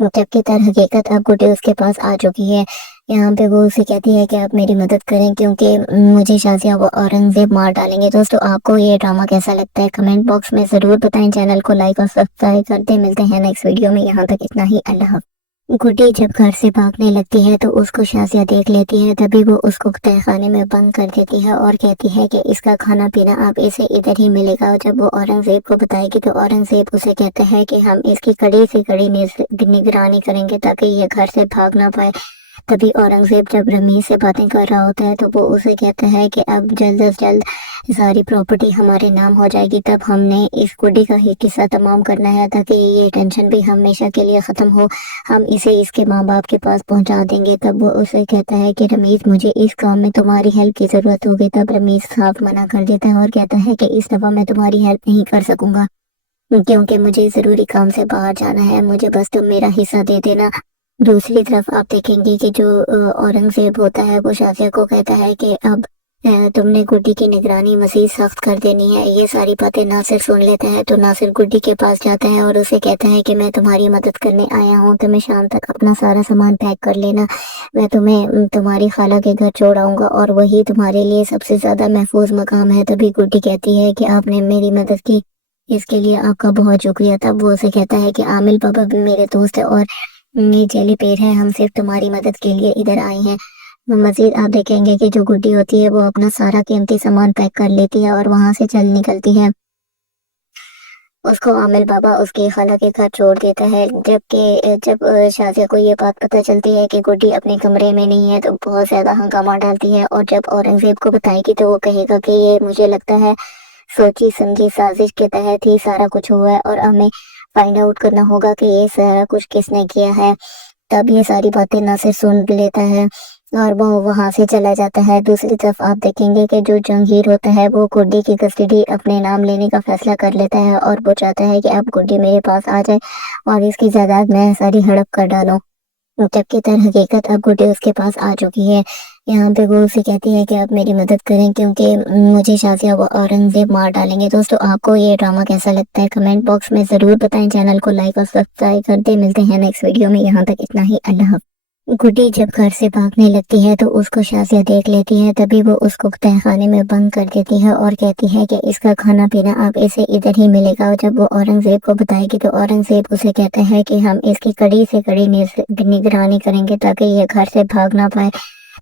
जबकि दर हकीकत अब गुड्डी उसके पास आ चुकी है। यहाँ पे वो उसे कहती है कि आप मेरी मदद करें क्योंकि मुझे शाजिया वो औरंगजेब मार डालेंगे। दोस्तों आपको ये ड्रामा कैसा लगता है कमेंट बॉक्स में ज़रूर बताएं। चैनल को लाइक और सब्सक्राइब करते मिलते हैं नेक्स्ट वीडियो में। यहाँ तक इतना ही। अल्लाह हाफ़िज़। गुड्डी जब घर से भागने लगती है तो उसको शाजिया देख लेती है। तभी वो उसको तहखाने में बंद कर देती है और कहती है कि इसका खाना पीना आप इसे इधर ही मिलेगा। और जब वो औरंगजेब को बताएगी तो औरंगजेब उसे कहते हैं कि हम इसकी कड़ी से कड़ी निगरानी करेंगे ताकि ये घर से भाग ना पाए। तभी औरंगजेब जब रमीज से बातें कर रहा होता है तो वो उसे कहता है कि अब जल्द से जल्द सारी प्रॉपर्टी हमारे नाम हो जाएगी। तब हमने इस गुड्डी का ही किस्सा तमाम करना है ताकि ये टेंशन भी हमेशा के लिए ख़त्म हो। हम इसे इसके माँ बाप के पास पहुंचा देंगे। तब वो उसे कहता है कि रमीज मुझे इस काम में तुम्हारी हेल्प की ज़रूरत होगी। तब रमीज साफ मना कर देता है और कहता है कि इस दफ़ा मैं तुम्हारी हेल्प नहीं कर सकूँगा क्योंकि मुझे ज़रूरी काम से बाहर जाना है। मुझे बस तुम मेरा हिस्सा दे देना। दूसरी तरफ आप देखेंगे कि जो औरंगजेब होता है वो शाजिया को कहता है कि अब तुमने गुड्डी की निगरानी मज़ीद सख्त कर देनी है। ये सारी बातें नासिर सुन लेता है तो नासिर गुड्डी के पास जाता है और उसे कहता है कि मैं तुम्हारी मदद करने आया हूँ। तुम्हें शाम तक अपना सारा सामान पैक कर लेना। मैं तुम्हें तुम्हारी खाला के घर छोड़ आऊँगा और वही तुम्हारे लिए सबसे ज़्यादा महफूज मकाम है। तभी गुड्डी कहती है कि आपने मेरी मदद की, इसके लिए आपका बहुत शुक्रिया। तब वो उसे कहता है कि आमिल बाबा भी मेरे दोस्त है और ये जेली पेड़ है, हम सिर्फ तुम्हारी मदद के लिए इधर आए हैं। मजीद आप देखेंगे कि जो गुड्डी होती है वो अपना सारा कीमती सामान पैक कर लेती है और वहां से चल निकलती है। उसको आमिल बाबा उसकी खाला के घर छोड़ देता है। जबकि जब शाजिया को ये बात पता चलती है कि गुड्डी अपने कमरे में नहीं है तो बहुत ज़्यादा हंगामा डालती है। और जब औरंगजेब को बताएगी तो वो कहेगा कि ये मुझे लगता है सोची समझी साजिश के तहत ही सारा कुछ हुआ है और हमें फाइंड आउट करना होगा कि ये सारा कुछ किसने किया है। तब ये सारी बातें नासिर सुन लेता है और वो वहां से चला जाता है। दूसरी तरफ आप देखेंगे कि जो जंगीर होता है वो गुड्डी की कस्टडी अपने नाम लेने का फैसला कर लेता है और वो चाहता है कि अब गुड्डी मेरे पास आ जाए और इसकी जायदाद मैं सारी हड़प कर डालूं। जबकि दर हकीकत अब गुड्डी उसके पास आ चुकी है। यहाँ पे वो उसे कहती है कि आप मेरी मदद करें क्योंकि मुझे शाजिया व औरंगजेब मार डालेंगे। दोस्तों आपको ये ड्रामा कैसा लगता है कमेंट बॉक्स में ज़रूर बताएं। चैनल को लाइक और सब्सक्राइब कर दें। मिलते हैं नेक्स्ट वीडियो में। यहाँ तक इतना ही। अल्लाह हाफ़िज़। गुड्डी जब घर से भागने लगती है तो उसको शाजिया देख लेती है। तभी वो उसको तहखाने में बंद कर देती है और कहती है कि इसका खाना पीना अब इसे इधर ही मिलेगा। और जब वो औरंगजेब को बताएगी तो औरंगजेब उसे कहते हैं कि हम इसकी कड़ी से कड़ी निगरानी करेंगे ताकि ये घर से भाग ना पाए।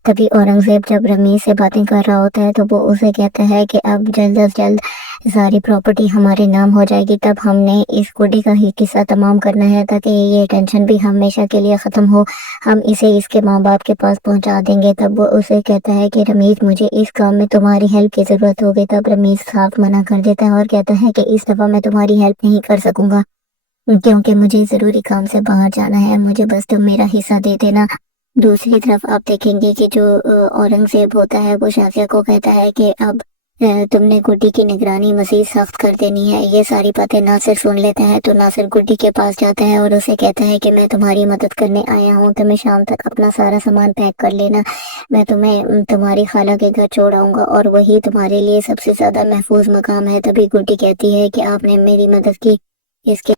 तभी औरंगजेब जब रमीज से बातें कर रहा होता है तो वो उसे कहता है कि अब जल्द से जल्द सारी प्रॉपर्टी हमारे नाम हो जाएगी। तब हमने इस गुड्डी का ही किस्सा तमाम करना है ताकि ये टेंशन भी हमेशा के लिए ख़त्म हो। हम इसे इसके माँ बाप के पास पहुंचा देंगे। तब वो उसे कहता है कि रमीज मुझे इस काम में तुम्हारी हेल्प की ज़रूरत होगी। तब रमीज साफ मना कर देता है और कहता है कि इस दफ़ा मैं तुम्हारी हेल्प नहीं कर सकूँगा क्योंकि मुझे ज़रूरी काम से बाहर जाना है। मुझे बस तुम मेरा हिस्सा दे देना। दूसरी तरफ आप देखेंगे कि जो औरंगजेब होता है वो शाजिया को कहता है कि अब तुमने गुड्डी की निगरानी मज़ीद सख्त कर देनी है। ये सारी बातें नासिर सुन लेता है तो नासिर गुड्डी के पास जाता है और उसे कहता है कि मैं तुम्हारी मदद करने आया हूँ। तुम्हें शाम तक अपना सारा सामान पैक कर लेना। मैं तुम्हें तुम्हारी खाला के घर छोड़ आऊँगा और वही तुम्हारे लिए सबसे ज़्यादा महफूज मकाम है। तभी गुड्डी कहती है कि आपने मेरी मदद की, इसके